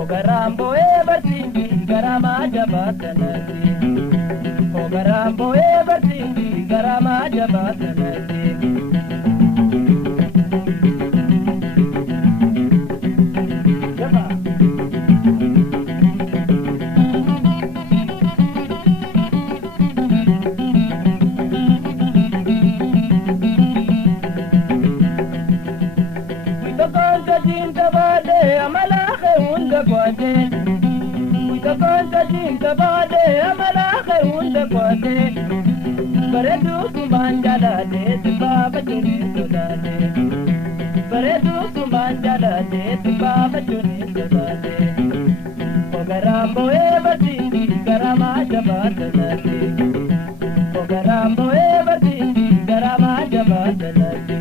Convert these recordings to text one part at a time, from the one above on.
Ogarambo everything garama jabatanati. Ogarambo everything garama jabatanati. Baredu kumanjala de baba chuni sodade. Baredu kumanjala de baba chuni sodade. Ogarambo everything garama jabatanati. Ogarambo everything garama jabatanati.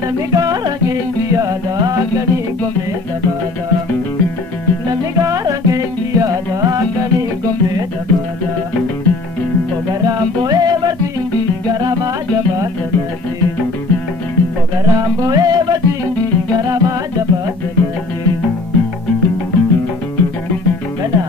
Namigara ke ziyada kani ko metabada. Namigara ke ziyada kani ko metabada. Ogarambo everything garama jabatanati. Ogarambo everything garama jabatanati. Kana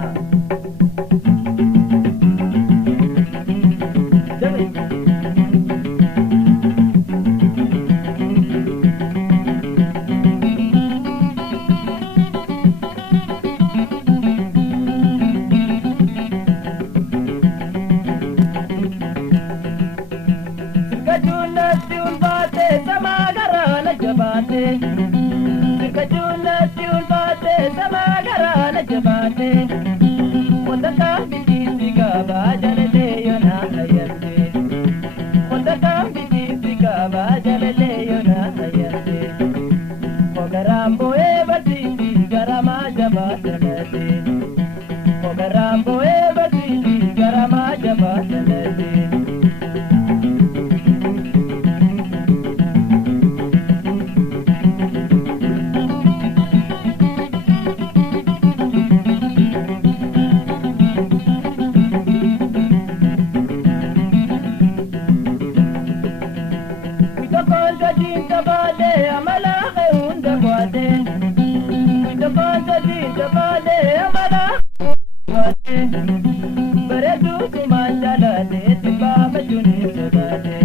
Ogarambo everything garama jabatanati. Ogarambo everything garama jabatanati. Baredu kumanjala de baba chuni sodade.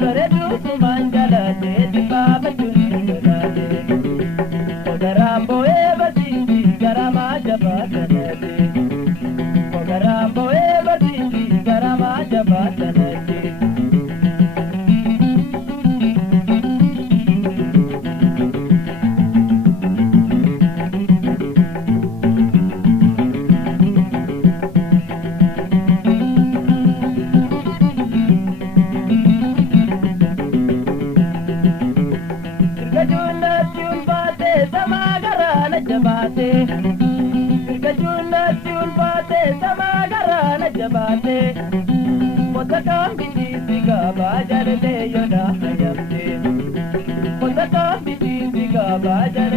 Baredu kumanjala de baba chuni sodade. Ogarambo everything garama jabatanati. Ogarambo everything garama jabatanati. Otakam biti siga bajar de yoda hayamte. Otakam biti siga bajar